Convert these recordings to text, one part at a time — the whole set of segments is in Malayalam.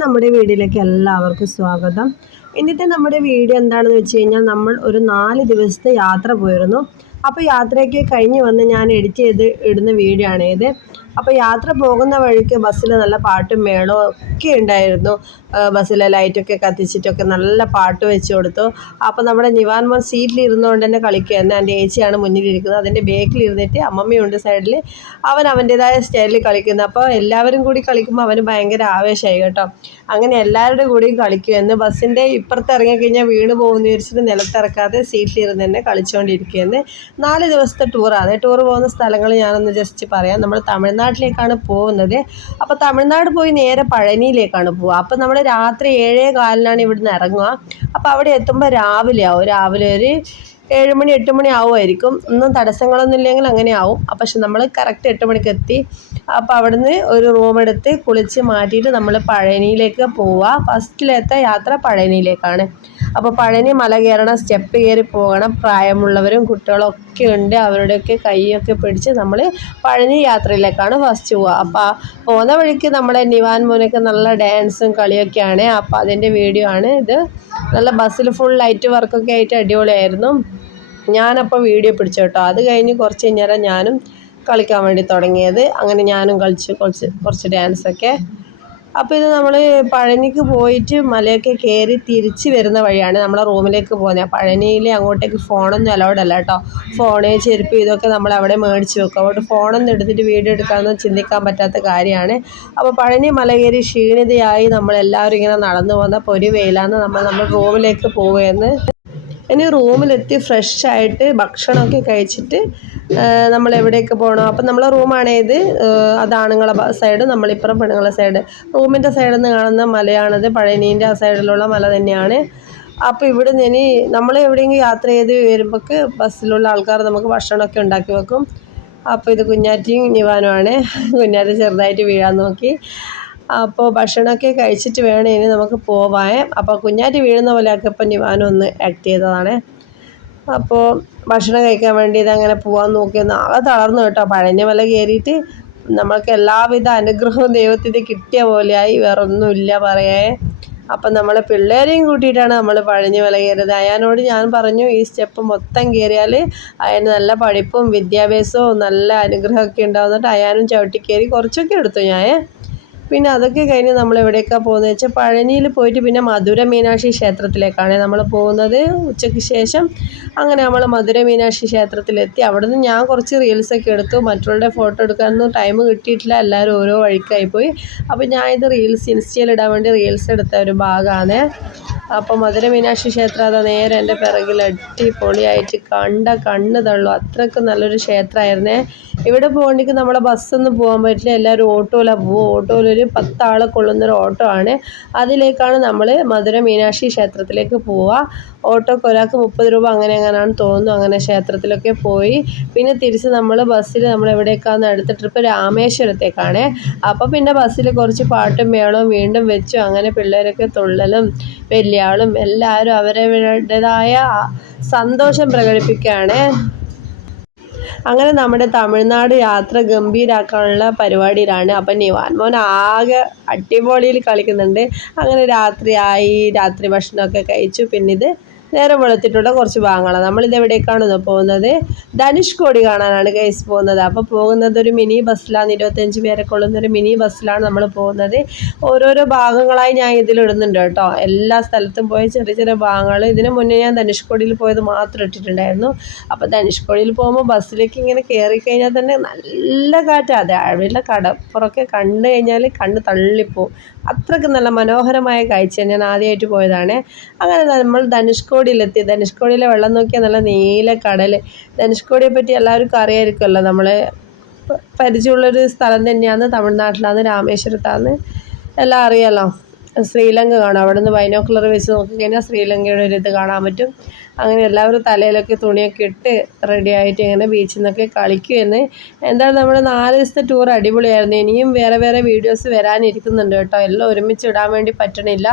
നമ്മുടെ വീഡിയോയിലേക്ക് എല്ലാവർക്കും സ്വാഗതം. ഇന്നത്തെ നമ്മുടെ വീഡിയോ എന്താണെന്ന് വെച്ച് കഴിഞ്ഞാൽ നമ്മൾ ഒരു നാല് ദിവസത്തെ യാത്ര പോയിരുന്നു. അപ്പോൾ യാത്രയ്ക്ക് കഴിഞ്ഞ് വന്ന് ഞാൻ എഡിറ്റ് ചെയ്ത് ഇടുന്ന വീഡിയോ ആണ് അപ്പോൾ യാത്ര പോകുന്ന വഴിക്ക് ബസ്സിൽ നല്ല പാട്ടും മേളവും ഒക്കെ ഉണ്ടായിരുന്നു. ബസ്സിലെ ലൈറ്റൊക്കെ കത്തിച്ചിട്ടൊക്കെ നല്ല പാട്ട് വെച്ച് കൊടുത്തു. അപ്പോൾ നമ്മുടെ നിവാൻ മോൻ സീറ്റിൽ ഇരുന്നുകൊണ്ട് തന്നെ കളിക്കുകയായിരുന്നു എന്റെ ഏച്ചിയാണ് മുന്നിലിരിക്കുന്നത് അതിന്റെ ബേക്കിൽ ഇരുന്നിട്ട് അമ്മമ്മയുണ്ട് സൈഡിൽ അവൻ അവന്റേതായ സ്റ്റൈലിൽ കളിക്കുന്നു. അപ്പോൾ എല്ലാവരും കൂടി കളിക്കുമ്പോൾ അവന് ഭയങ്കര ആവേശമായി കേട്ടോ. അങ്ങനെ എല്ലാവരുടെ കൂടിയും കളിക്കുമെന്ന് ബസ്സിന്റെ ഇപ്പുറത്ത് ഇറങ്ങിക്കഴിഞ്ഞാൽ വീണ് പോകുന്ന വിചാരിച്ചിട്ട് നിലത്തിറക്കാതെ സീറ്റിലിരുന്ന് തന്നെ കളിച്ചുകൊണ്ടിരിക്കുകയെന്ന് നാല് ദിവസത്തെ ടൂറാണ് ടൂർ പോകുന്ന സ്ഥലങ്ങൾ ഞാനൊന്ന് ജസ്റ്റ് പറയാം. നമ്മൾ തമിഴ്നാട്ടിലേക്കാണ് പോകുന്നത്. അപ്പോൾ തമിഴ്നാട് പോയി നേരെ പഴനിയിലേക്കാണ് പോവുക. അപ്പോൾ നമ്മൾ രാത്രി ഏഴേ കാലിനാണ് ഇവിടുന്ന് ഇറങ്ങുക. അപ്പോൾ അവിടെ എത്തുമ്പോൾ രാവിലെ ആവും. രാവിലെ ഒരു ഏഴ് മണി എട്ട് മണി ആവുമായിരിക്കും. ഒന്നും തടസ്സങ്ങളൊന്നും ഇല്ലെങ്കിൽ അങ്ങനെ ആവും. പക്ഷെ നമ്മൾ കറക്റ്റ് എട്ട് മണിക്ക് എത്തി. അപ്പോൾ അവിടുന്ന് ഒരു റൂം എടുത്ത് കുളിച്ച് മാറ്റിയിട്ട് നമ്മൾ പഴനിയിലേക്ക് പോവുക. ഫസ്റ്റിലത്തെ യാത്ര പഴനിയിലേക്കാണ്. അപ്പോൾ പഴനി മല കയറണം സ്റ്റെപ്പ് കയറി പോകണം പ്രായമുള്ളവരും കുട്ടികളൊക്കെ ഉണ്ട് അവരുടെയൊക്കെ കൈയൊക്കെ പിടിച്ച് നമ്മൾ പഴനി യാത്രയിലേക്കാണ് ഫസ്റ്റ് പോവുക. അപ്പോൾ പോകുന്ന വഴിക്ക് നമ്മുടെ നിവാൻ മോനൊക്കെ നല്ല ഡാൻസും കളിയൊക്കെയാണ്. അപ്പോൾ അതിന്റെ വീഡിയോ ആണ് ഇത്. നല്ല ബസ്സിൽ ഫുൾ ലൈറ്റ് വർക്കൊക്കെ ആയിട്ട് അടിപൊളിയായിരുന്നു. ഞാനപ്പോൾ വീഡിയോ പിടിച്ചു കേട്ടോ. അത് കഴിഞ്ഞ് കുറച്ച് കഴിഞ്ഞേരം ഞാനും കളിക്കാൻ വേണ്ടി തുടങ്ങിയത്. അങ്ങനെ ഞാനും കളിച്ച് കുറച്ച് കുറച്ച് ഡാൻസൊക്കെ അപ്പോൾ ഇത് നമ്മൾ പഴനിക്ക് പോയിട്ട് മലയൊക്കെ കയറി തിരിച്ച് വരുന്ന വഴിയാണ് നമ്മളെ റൂമിലേക്ക് പോകുന്നത്. പഴനിയിൽ അങ്ങോട്ടേക്ക് ഫോണൊന്നും അലൗഡ് അല്ല കേട്ടോ. ഫോണ് ചെരുപ്പ് ഇതൊക്കെ നമ്മൾ അവിടെ മേടിച്ച് വെക്കും. അതുകൊണ്ട് ഫോണൊന്നും എടുത്തിട്ട് വീഡിയോ എടുക്കാമെന്ന് ചിന്തിക്കാൻ പറ്റാത്ത കാര്യമാണ്. അപ്പോൾ പഴനി മല കയറി ക്ഷീണിതയായി നമ്മളെല്ലാവരും ഇങ്ങനെ നടന്നു പോകുന്ന പൊരി വെയിലാന്ന് നമ്മൾ നമ്മൾ റൂമിലേക്ക് പോവുകയെന്ന് ഇനി റൂമിലെത്തി ഫ്രഷ് ആയിട്ട് ഭക്ഷണമൊക്കെ കഴിച്ചിട്ട് നമ്മൾ എവിടെയൊക്കെ പോകണം. അപ്പം നമ്മളെ റൂമാണേത് അതാണുങ്ങളെ സൈഡ്. നമ്മളിപ്പുറം പെണ്ണുങ്ങളെ സൈഡ്. റൂമിന്റെ സൈഡിൽ നിന്ന് കാണുന്ന മലയാണത് പഴയനീന്റെ ആ സൈഡിലുള്ള മല തന്നെയാണ്. അപ്പോൾ ഇവിടെ ഇനി നമ്മൾ എവിടെയെങ്കിലും യാത്ര ചെയ്ത് വരുമ്പോൾക്ക് ബസ്സിലുള്ള ആൾക്കാർ നമുക്ക് ഭക്ഷണമൊക്കെ ഉണ്ടാക്കി വെക്കും. അപ്പോൾ ഇത് കുഞ്ഞാറ്റിയും നിവാനുമാണ്. കുഞ്ഞാറ്റി ചെറുതായിട്ട് വീഴാൻ നോക്കി. അപ്പോൾ ഭക്ഷണമൊക്കെ കഴിച്ചിട്ട് വേണം ഇനി നമുക്ക് പോവാൻ. അപ്പോൾ കുഞ്ഞാറ്റി വീഴുന്ന പോലെയൊക്കെ ഇപ്പം നിവാനും ഒന്ന് ആക്ട് ചെയ്തതാണ്. അപ്പോൾ ഭക്ഷണം കഴിക്കാൻ വേണ്ടി ഇതങ്ങനെ പോകാൻ നോക്കിയൊന്ന് ആകെ തളർന്നു കേട്ടോ. പഴഞ്ഞ വല കയറിയിട്ട് നമ്മൾക്ക് എല്ലാവിധ അനുഗ്രഹവും ദൈവത്തിന് കിട്ടിയ പോലെയായി. വേറൊന്നുമില്ല പറയേ അപ്പം നമ്മളെ പിള്ളേരെയും കൂട്ടിയിട്ടാണ് നമ്മൾ പഴഞ്ഞു വില കയറിയത്. അയാനോട് ഞാൻ പറഞ്ഞു ഈ സ്റ്റെപ്പ് മൊത്തം കയറിയാൽ അയാന് നല്ല പഠിപ്പും വിദ്യാഭ്യാസവും നല്ല അനുഗ്രഹമൊക്കെ ഉണ്ടാവുന്നിട്ട് അയാനും ചവിട്ടി കയറി കുറച്ചൊക്കെ എടുത്തു ഞാൻ. പിന്നെ അതൊക്കെ കഴിഞ്ഞ് നമ്മൾ എവിടേക്കാണ് പോകുന്നത് വെച്ചാൽ പഴനിയിൽ പോയിട്ട് പിന്നെ മധുര മീനാക്ഷി ക്ഷേത്രത്തിലേക്കാണ് നമ്മൾ പോകുന്നത് ഉച്ചയ്ക്ക് ശേഷം. അങ്ങനെ നമ്മൾ മധുര മീനാക്ഷി ക്ഷേത്രത്തിലെത്തി. അവിടെ നിന്ന് ഞാൻ കുറച്ച് റീൽസൊക്കെ എടുത്തു. മറ്റുള്ളവരുടെ ഫോട്ടോ എടുക്കാനൊന്നും ടൈം കിട്ടിയിട്ടില്ല. എല്ലാവരും ഓരോ വഴിക്കായി പോയി. അപ്പോൾ ഞാൻ ഇത് റീൽസ് ഇൻസ്റ്റയിൽ ഇടാൻ വേണ്ടി റീൽസ് എടുത്ത ഒരു ഭാഗമാണ് അപ്പോൾ മധുര മീനാക്ഷി ക്ഷേത്രം അതാ നേരെ എന്റെ പിറകിൽ അടിപൊളിയായിട്ട് കണ്ട കണ്ണ് തള്ളു. അത്രയ്ക്ക് നല്ലൊരു ക്ഷേത്രമായിരുന്നേ. ഇവിടെ പോകണമെങ്കിൽ നമ്മളെ ബസ്സൊന്നും പോകാൻ പറ്റില്ല. എല്ലാവരും ഓട്ടോയിലാണ് പോകും ഓട്ടോയിലൊരു പത്താളെ കൊള്ളുന്നൊരു ഓട്ടോ ആണ്. അതിലേക്കാണ് നമ്മൾ മധുര മീനാക്ഷി ക്ഷേത്രത്തിലേക്ക് പോവുക. ഓട്ടോക്ക് ഒരാൾക്ക് മുപ്പത് രൂപ അങ്ങനെ എങ്ങനെയാണെന്ന് തോന്നുന്നു. അങ്ങനെ ക്ഷേത്രത്തിലൊക്കെ പോയി. പിന്നെ തിരിച്ച് നമ്മൾ ബസ്സിൽ നമ്മൾ എവിടേക്കാണെന്ന് അടുത്ത ട്രിപ്പ് രാമേശ്വരത്തേക്കാണ്. അപ്പോൾ പിന്നെ ബസ്സിൽ കുറച്ച് പാട്ടും മേളവും വീണ്ടും വെച്ചു. അങ്ങനെ പിള്ളേരൊക്കെ തുള്ളലും വലിയ ആളും എല്ലാവരും അവരവരുടേതായ സന്തോഷം പ്രകടിപ്പിക്കുകയാണ്. അങ്ങനെ നമ്മുടെ തമിഴ്നാട് യാത്ര ഗംഭീരാക്കാനുള്ള പരിപാടിയിലാണ്. അപ്പം നിവാൻ മോൻ ആകെ അടിപൊളിയിൽ കളിക്കുന്നുണ്ട്. അങ്ങനെ രാത്രിയായി രാത്രി ഭക്ഷണമൊക്കെ കഴിച്ചു. പിന്നെ ഇത് നേരം വെളുത്തിട്ടുള്ള കുറച്ച് ഭാഗങ്ങളാണ്. നമ്മളിത് എവിടേക്കാണ് പോകുന്നത്? ധനുഷ്കോടി കാണാനാണ് കേസ് പോകുന്നത്. അപ്പോൾ പോകുന്നത് ഒരു മിനി ബസ്സിലാണ്. ഇരുപത്തഞ്ച് പേരെ കൊള്ളുന്ന ഒരു മിനി ബസ്സിലാണ് നമ്മൾ പോകുന്നത്. ഓരോരോ ഭാഗങ്ങളായി ഞാൻ ഇതിലിടുന്നുണ്ട് കേട്ടോ. എല്ലാ സ്ഥലത്തും പോയ ചെറിയ ചെറിയ ഭാഗങ്ങൾ ഇതിനു മുന്നേ ഞാൻ ധനുഷ്കോടിയിൽ പോയത് മാത്രം ഇട്ടിട്ടുണ്ടായിരുന്നു. അപ്പോൾ ധനുഷ്കോടിയിൽ പോകുമ്പോൾ ബസ്സിലേക്ക് ഇങ്ങനെ കയറി കഴിഞ്ഞാൽ തന്നെ നല്ല കാറ്റ്. അതെ അവിടെയുള്ള കടപ്പുറമൊക്കെ കണ്ടു കഴിഞ്ഞാൽ കണ്ണ് തള്ളിപ്പോവും. അത്രയ്ക്ക് നല്ല മനോഹരമായ കാഴ്ച ഞാൻ ആദ്യമായിട്ട് പോയതാണ്. അങ്ങനെ നമ്മൾ ധനുഷ്കോടിയിലെത്തി. ധനുഷ്കോടിയിലെ വെള്ളം നോക്കിയാൽ നല്ല നീല കടൽ ധനുഷ്കോടിയെ പറ്റി എല്ലാവർക്കും അറിയാമായിരിക്കുമല്ലോ നമ്മൾ പരിചയമുള്ളൊരു സ്ഥലം തന്നെയാണ് തമിഴ്നാട്ടിലാണ് രാമേശ്വരത്താണ് എല്ലാം അറിയാമല്ലോ ശ്രീലങ്ക കാണാം. അവിടെ നിന്ന് ബൈനോക്കുലർ വെച്ച് നോക്കിക്കഴിഞ്ഞാൽ ശ്രീലങ്കയുടെ ഒരു ഇത് കാണാൻ പറ്റും. അങ്ങനെ എല്ലാവരും തലയിലൊക്കെ തുണിയൊക്കെ ഇട്ട് റെഡി ആയിട്ട് ഇങ്ങനെ ബീച്ചിൽ നിന്നൊക്കെ കളിക്കുമെന്ന് എന്തായാലും നമ്മുടെ നാല് ദിവസത്തെ ടൂർ അടിപൊളിയായിരുന്നു. ഇനിയും വേറെ വേറെ വീഡിയോസ് വരാനിരിക്കുന്നുണ്ട് കേട്ടോ. എല്ലാം ഒരുമിച്ച് ഇടാൻ വേണ്ടി പറ്റണില്ല.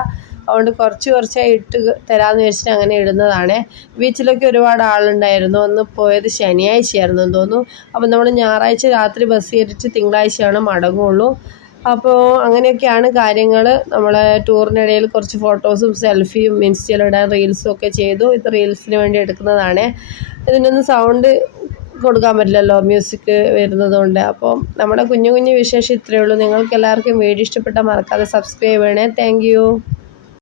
അതുകൊണ്ട് കുറച്ച് കുറച്ചായി ഇട്ട് തരാമെന്ന് വെച്ചിട്ട് അങ്ങനെ ഇടുന്നതാണ്. ബീച്ചിലൊക്കെ ഒരുപാട് ആളുണ്ടായിരുന്നു. അന്ന് പോയത് ശനിയാഴ്ചയായിരുന്നു എന്ന് തോന്നുന്നു. അപ്പോൾ നമ്മൾ ഞായറാഴ്ച രാത്രി ബസ് കയറിച്ച് തിങ്കളാഴ്ചയാണ് മടങ്ങുള്ളൂ. അപ്പോൾ അങ്ങനെയൊക്കെയാണ് കാര്യങ്ങൾ നമ്മളെ ടൂറിനിടയിൽ കുറച്ച് ഫോട്ടോസും സെൽഫിയും ഇൻസ്റ്റയിലിടാൻ റീൽസും ഒക്കെ ചെയ്തു. ഇത് റീൽസിന് വേണ്ടി എടുക്കുന്നതാണ്. ഇതിനൊന്നും സൗണ്ട് കൊടുക്കാൻ പറ്റില്ലല്ലോ മ്യൂസിക് വരുന്നതുകൊണ്ട് അപ്പോൾ നമ്മുടെ കുഞ്ഞു കുഞ്ഞു വിശേഷം ഇത്രയേ ഉള്ളൂ. നിങ്ങൾക്ക് എല്ലാവർക്കും വീഡിയോ ഇഷ്ടപ്പെട്ടാൽ മറക്കാതെ സബ്സ്ക്രൈബ് ചെയ്യണേ. താങ്ക്